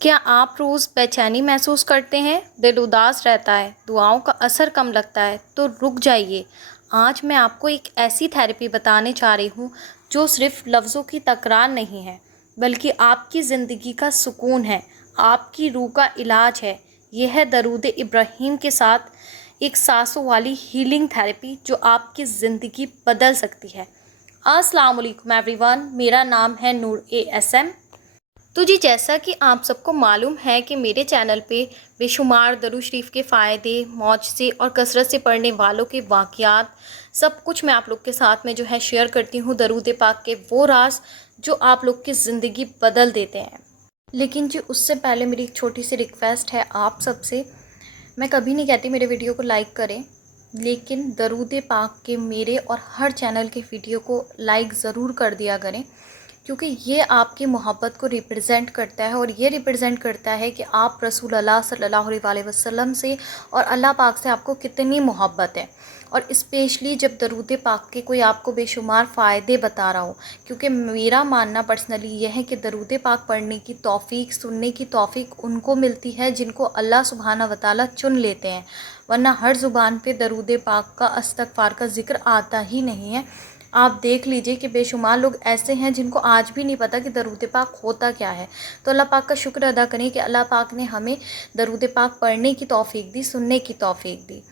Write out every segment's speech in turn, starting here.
क्या आप रोज़ बेचैनी महसूस करते हैं, दिल उदास रहता है, दुआओं का असर कम लगता है? तो रुक जाइए। आज मैं आपको एक ऐसी थेरेपी बताने जा रही हूँ जो सिर्फ लफ्ज़ों की तकरार नहीं है, बल्कि आपकी ज़िंदगी का सुकून है, आपकी रूह का इलाज है। यह है दरूद इब्राहिम के साथ एक सांसों वाली हीलिंग थेरेपी जो आपकी ज़िंदगी बदल सकती है। अस्सलाम वालेकुम एवरीवन, मेरा नाम है नूर ASM। तो जी, जैसा कि आप सबको मालूम है कि मेरे चैनल पे बेशुमार दरूद शरीफ के फ़ायदे, मौजज़े और कसरत से पढ़ने वालों के वाक़यात सब कुछ मैं आप लोग के साथ में जो है शेयर करती हूँ। दरूद पाक के वो राज जो आप लोग की ज़िंदगी बदल देते हैं। लेकिन जी, उससे पहले मेरी एक छोटी सी रिक्वेस्ट है आप सबसे। मैं कभी नहीं कहती मेरे वीडियो को लाइक करें, लेकिन दरूद पाक के मेरे और हर चैनल के वीडियो को लाइक ज़रूर कर दिया करें, क्योंकि ये आपकी मोहब्बत को रिप्रेजेंट करता है और ये रिप्रेजेंट करता है कि आप रसूल अल्लाह सल्लल्लाहु अलैहि वसल्लम से और अल्लाह पाक से आपको कितनी मोहब्बत है। और स्पेशली जब दरूद पाक के कोई आपको बेशुमार फ़ायदे बता रहा हो, क्योंकि मेरा मानना पर्सनली यह है कि दरूद पाक पढ़ने की तौफ़ीक, सुनने की तौफ़ीक उनको मिलती है जिनको अल्लाह सुब्हाना व तआला चुन लेते हैं, वरना हर ज़ुबान पे दरूद पाक का इस्तग़फ़ार का ज़िक्र आता ही नहीं है। आप देख लीजिए कि बेशुमार लोग ऐसे हैं जिनको आज भी नहीं पता कि दरूद पाक होता क्या है। तो अल्लाह पाक का शुक्र अदा करें कि अल्लाह पाक ने हमें दरूद पाक पढ़ने की तौफ़ीक दी, सुनने की तौफ़ीक दी।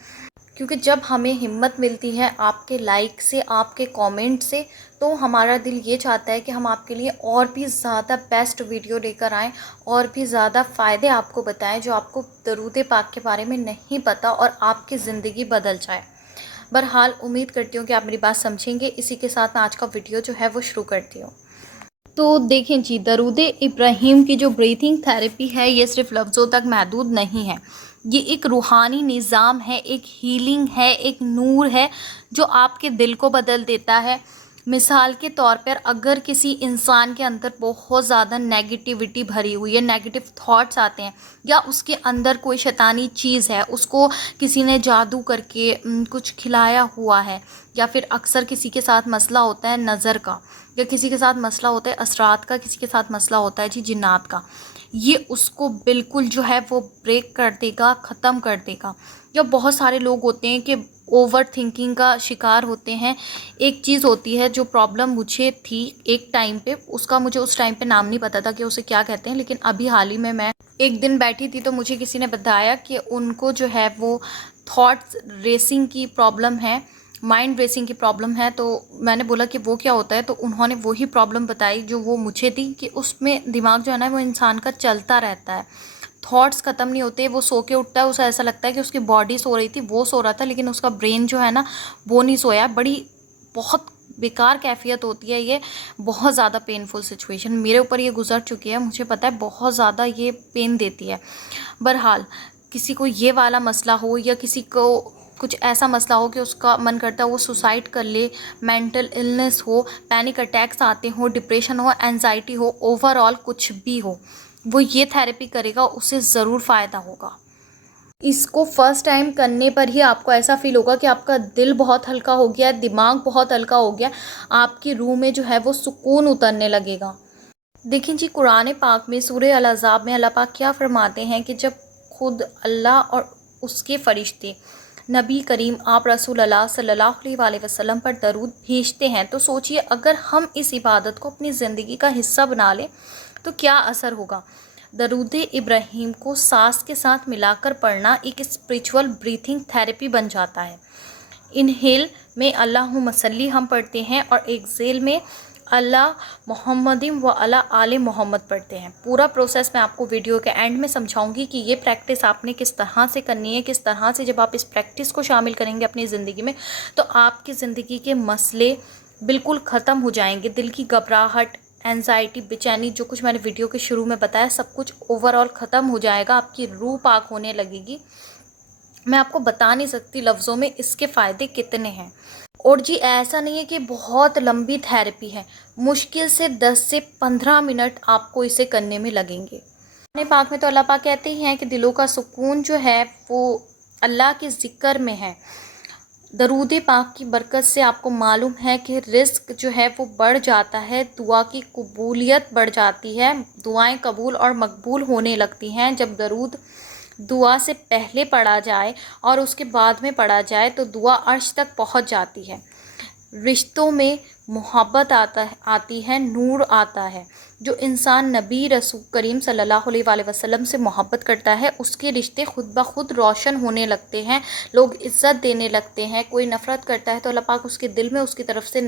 क्योंकि जब हमें हिम्मत मिलती है आपके लाइक से, आपके कमेंट से, तो हमारा दिल ये चाहता है कि हम आपके लिए और भी ज़्यादा बेस्ट वीडियो लेकर आएँ और भी ज़्यादा फ़ायदे आपको बताएं जो आपको दरूद पाक के बारे में नहीं पता और आपकी ज़िंदगी बदल जाए। बहरहाल उम्मीद करती हूँ कि आप मेरी बात समझेंगे। इसी के साथ मैं आज का वीडियो जो है वो शुरू करती हूँ। तो देखें जी, दरूद इब्राहिम की जो ब्रीथिंग थेरेपी है ये सिर्फ लफ्ज़ों तक महदूद नहीं है। ये एक रूहानी निज़ाम है, एक हीलिंग है, एक नूर है जो आपके दिल को बदल देता है। मिसाल के तौर पर अगर किसी इंसान के अंदर बहुत ज़्यादा नेगेटिविटी भरी हुई है, नेगेटिव थॉट्स आते हैं, या उसके अंदर कोई शैतानी चीज़ है, उसको किसी ने जादू करके कुछ खिलाया हुआ है, या फिर अक्सर किसी के साथ मसला होता है नज़र का, या किसी के साथ मसला होता है असरात का, किसी के साथ मसला होता है जी जिन्नात का, ये उसको बिल्कुल जो है वो ब्रेक कर देगा, ख़त्म कर देगा। या बहुत सारे लोग होते हैं कि ओवर थिंकिंग का शिकार होते हैं। एक चीज़ होती है जो प्रॉब्लम मुझे थी एक टाइम पे, उसका मुझे उस टाइम पे नाम नहीं पता था कि उसे क्या कहते हैं, लेकिन अभी हाल ही में मैं एक दिन बैठी थी तो मुझे किसी ने बताया कि उनको जो है वो थॉट्स रेसिंग की प्रॉब्लम है, माइंड रेसिंग की प्रॉब्लम है। तो मैंने बोला कि वो क्या होता है, तो उन्होंने वही प्रॉब्लम बताई जो वो मुझे थी, कि उसमें दिमाग जो है ना वो इंसान का चलता रहता है, थॉट्स ख़त्म नहीं होते। वो सो के उठता है, उसे ऐसा लगता है कि उसकी बॉडी सो रही थी, वो सो रहा था, लेकिन उसका ब्रेन जो है ना वो नहीं सोया। बड़ी बहुत बेकार कैफियत होती है ये, बहुत ज़्यादा पेनफुल सिचुएशन मेरे ऊपर ये गुजर चुकी है, मुझे पता है बहुत ज़्यादा ये पेन देती है। बहरहाल किसी को ये वाला मसला हो, या किसी को कुछ ऐसा मसला हो कि उसका मन करता है वो सुसाइड कर ले, मेंटल इलनेस हो, पैनिक अटैक्स आते हो, डिप्रेशन हो, एंजाइटी हो, ओवरऑल कुछ भी हो, वो ये थेरेपी करेगा, उससे ज़रूर फ़ायदा होगा। इसको फर्स्ट टाइम करने पर ही आपको ऐसा फ़ील होगा कि आपका दिल बहुत हल्का हो गया, दिमाग बहुत हल्का हो गया, आपकी रूह में जो है वो सुकून उतरने लगेगा। देखिए जी, कुरान पाक में सूरह अल अहज़ाब में अल्लाह पाक क्या फरमाते हैं कि जब खुद अल्लाह और उसके फ़रिश्ते नबी करीम आप रसूल अल्लाह सल्लल्लाहु अलैहि वसल्लम पर दरूद भेजते हैं, तो सोचिए अगर हम इस इबादत को अपनी ज़िंदगी का हिस्सा बना लें तो क्या असर होगा। दरूद इब्राहिम को सांस के साथ मिलाकर पढ़ना एक स्पिरिचुअल ब्रीथिंग थेरेपी बन जाता है। इनहेल में अल्लाहुम्मा सल्ली हम पढ़ते हैं और एक्सेल में अल्लाह मोहम्मदिम व अला आले मोहम्मद पढ़ते हैं। पूरा प्रोसेस मैं आपको वीडियो के एंड में समझाऊंगी कि ये प्रैक्टिस आपने किस तरह से करनी है, किस तरह से जब आप इस प्रैक्टिस को शामिल करेंगे अपनी ज़िंदगी में तो आपकी ज़िंदगी के मसले बिल्कुल ख़त्म हो जाएंगे। दिल की घबराहट, एंजाइटी, बेचैनी, जो कुछ मैंने वीडियो के शुरू में बताया सब कुछ ओवरऑल ख़त्म हो जाएगा, आपकी रूह पाक होने लगेगी। मैं आपको बता नहीं सकती लफ्ज़ों में इसके फ़ायदे कितने हैं। और जी, ऐसा नहीं है कि बहुत लंबी थेरेपी है, मुश्किल से 10 से 15 मिनट आपको इसे करने में लगेंगे। कुरान पाक में तो अल्लाह पाक कहते ही हैं कि दिलों का सुकून जो है वो अल्लाह के ज़िक्र में है। दरूद पाक की बरकत से आपको मालूम है कि रिस्क जो है वो बढ़ जाता है, दुआ की कबूलियत बढ़ जाती है, दुआएं कबूल और मकबूल होने लगती हैं। जब दरूद दुआ से पहले पढ़ा जाए और उसके बाद में पढ़ा जाए तो दुआ अर्श तक पहुंच जाती है। रिश्तों में मोहब्बत आती है, नूर आता है। जो इंसान नबी रसूल करीम सल्लल्लाहु अलैहि वसल्लम से मोहब्बत करता है उसके रिश्ते खुद ब खुद रोशन होने लगते हैं, लोग इज़्ज़त देने लगते हैं। कोई नफ़रत करता है तो अल्लाह पाक उसके दिल में उसकी तरफ से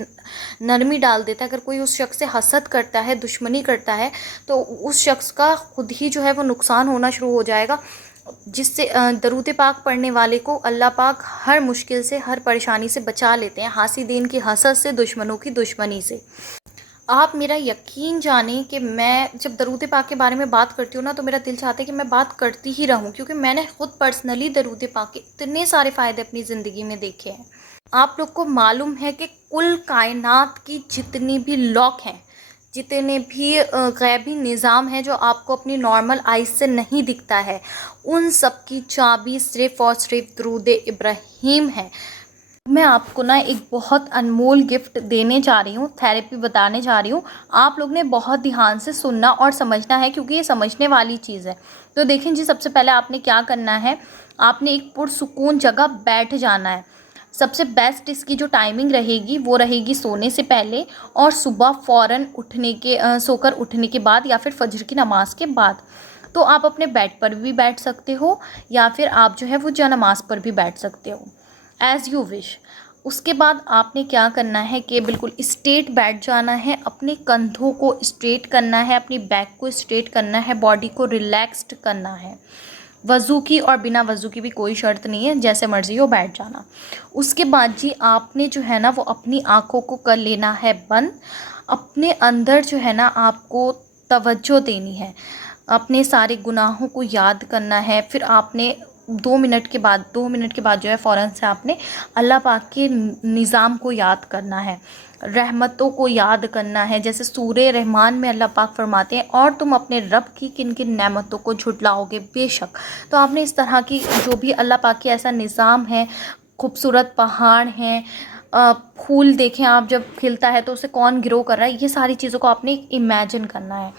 नरमी डाल देता है। अगर कोई उस शख्स से हसद करता है, दुश्मनी करता है, तो उस शख्स का खुद ही जो है वो नुकसान होना शुरू हो जाएगा। जिससे दरूद पाक पढ़ने वाले को अल्लाह पाक हर मुश्किल से, हर परेशानी से बचा लेते हैं, हासिदीन की हसद से, दुश्मनों की दुश्मनी से। आप मेरा यकीन जानें कि मैं जब दरूद पाक के बारे में बात करती हूँ ना, तो मेरा दिल चाहता है कि मैं बात करती ही रहूँ, क्योंकि मैंने खुद पर्सनली दरूद पाक के इतने सारे फ़ायदे अपनी ज़िंदगी में देखे हैं। आप लोग को मालूम है कि कुल कायनात की जितनी भी लॉक हैं, जितने भी गैबी निज़ाम है जो आपको अपनी नॉर्मल आइज़ से नहीं दिखता है, उन सब की चाबी सिर्फ़ और सिर्फ दरूद इब्राहीम है। मैं आपको ना एक बहुत अनमोल गिफ्ट देने जा रही हूँ, थेरेपी बताने जा रही हूँ। आप लोग ने बहुत ध्यान से सुनना और समझना है, क्योंकि ये समझने वाली चीज़ है। तो देखें जी, सबसे पहले आपने क्या करना है, आपने एक पुरसुकून जगह बैठ जाना है। सबसे बेस्ट इसकी जो टाइमिंग रहेगी वो रहेगी सोने से पहले और सुबह फ़ौरन सोकर उठने के बाद, या फिर फजर की नमाज के बाद। तो आप अपने बेड पर भी बैठ सकते हो, या फिर आप जो है वो नमाज पर भी बैठ सकते हो, एज़ यू विश। उसके बाद आपने क्या करना है कि बिल्कुल स्ट्रेट बैठ जाना है, अपने कंधों को स्ट्रेट करना है, अपनी बैक को स्ट्रेट करना है, बॉडी को रिलैक्स्ड करना है। वज़ू की और बिना वज़ू की भी कोई शर्त नहीं है, जैसे मर्ज़ी हो बैठ जाना। उसके बाद जी आपने जो है ना वो अपनी आँखों को कर लेना है बंद। अपने अंदर जो है ना आपको तवज्जो देनी है, अपने सारे गुनाहों को याद करना है। फिर आपने 2 मिनट के बाद जो है फ़ौरन से आपने अल्लाह पाक के निज़ाम को याद करना है, रहमतों को याद करना है। जैसे सूरे रहमान में अल्लाह पाक फरमाते हैं, और तुम अपने रब की किन किन नेमतों को झुटलाओगे बेशक। तो आपने इस तरह की जो भी अल्लाह पाक की ऐसा निज़ाम है, खूबसूरत पहाड़ हैं, फूल देखें आप जब खिलता है तो उसे कौन ग्रो कर रहा है, ये सारी चीज़ों को आपने इमेजिन करना है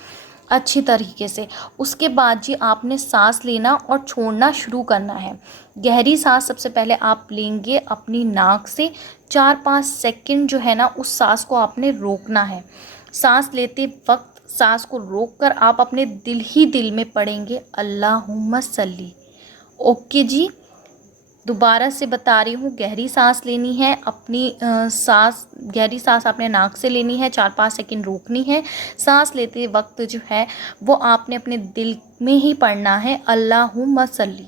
अच्छी तरीके से। उसके बाद जी आपने सांस लेना और छोड़ना शुरू करना है। गहरी सांस सबसे पहले आप लेंगे अपनी नाक से, 4-5 सेकंड जो है ना उस सांस को आपने रोकना है। सांस लेते वक्त सांस को रोककर आप अपने दिल ही दिल में पढ़ेंगे अल्लाहुम्मा सल्ली। ओके जी, दोबारा से बता रही हूँ, गहरी सांस लेनी है, अपनी गहरी सांस आपने नाक से लेनी है, 4-5 सेकंड रोकनी है। सांस लेते वक्त जो है वो आपने अपने दिल में ही पढ़ना है अल्लाहुम्मा सल्ली।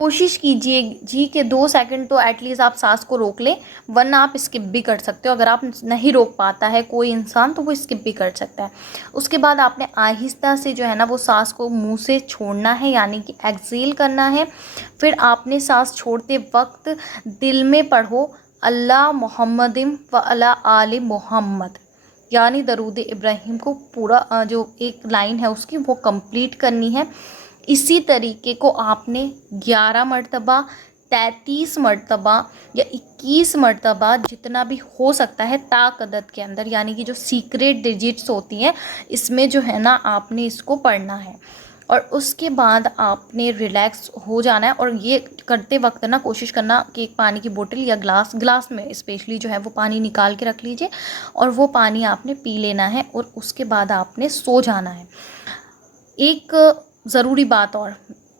कोशिश कीजिए जी कि 2 सेकंड तो एटलीस्ट आप सांस को रोक लें, वरना आप स्किप भी कर सकते हो। अगर आप नहीं रोक पाता है कोई इंसान तो वो स्किप भी कर सकता है। उसके बाद आपने आहिस्ता से जो है ना वो सांस को मुंह से छोड़ना है, यानी कि एक्सहेल करना है। फिर आपने सांस छोड़ते वक्त दिल में पढ़ो अल्लाह मुहम्मदिम व अला आले मोहम्मद, यानी दरूद इब्राहीम को पूरा जो एक लाइन है उसकी वो कंप्लीट करनी है। इसी तरीके को आपने 11 मरतबा, 33 मरतबा या 21 मरतबा, जितना भी हो सकता है ताक अदद के अंदर, यानी कि जो सीक्रेट डिजिट्स होती हैं इसमें जो है ना आपने इसको पढ़ना है। और उसके बाद आपने रिलैक्स हो जाना है। और ये करते वक्त ना कोशिश करना कि एक पानी की बोतल या ग्लास में स्पेशली जो है वो पानी निकाल के रख लीजिए, और वो पानी आपने पी लेना है, और उसके बाद आपने सो जाना है। एक ज़रूरी बात और,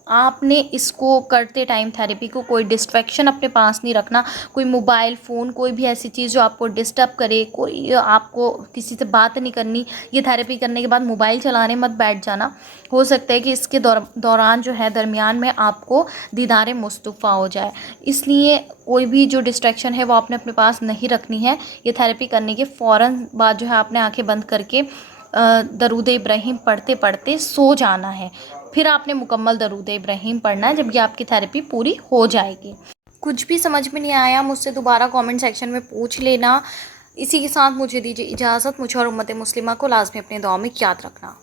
आपने इसको करते टाइम थेरेपी को कोई डिस्ट्रैक्शन अपने पास नहीं रखना, कोई मोबाइल फ़ोन, कोई भी ऐसी चीज़ जो आपको डिस्टर्ब करे, कोई आपको किसी से बात नहीं करनी। ये थेरेपी करने के बाद मोबाइल चलाने मत बैठ जाना, हो सकता है कि इसके दौरान जो है दरमियान में आपको दीदार मुस्तफ़ा हो जाए। इसलिए कोई भी जो डिस्ट्रैक्शन है वो आपने अपने पास नहीं रखनी है। ये थेरेपी करने के फ़ौरन बाद जो है आपने आँखें बंद करके दरूद इब्राहीम पढ़ते पढ़ते सो जाना है। फिर आपने मुकम्मल दरूद इब्राहीम पढ़ना है जब ये आपकी थेरेपी पूरी हो जाएगी। कुछ भी समझ में नहीं आया मुझसे दोबारा कमेंट सेक्शन में पूछ लेना। इसी के साथ मुझे दीजिए इजाज़त। मुझे और उम्मत मुस्लिमा को लाज़मी अपने दुआ में याद रखना।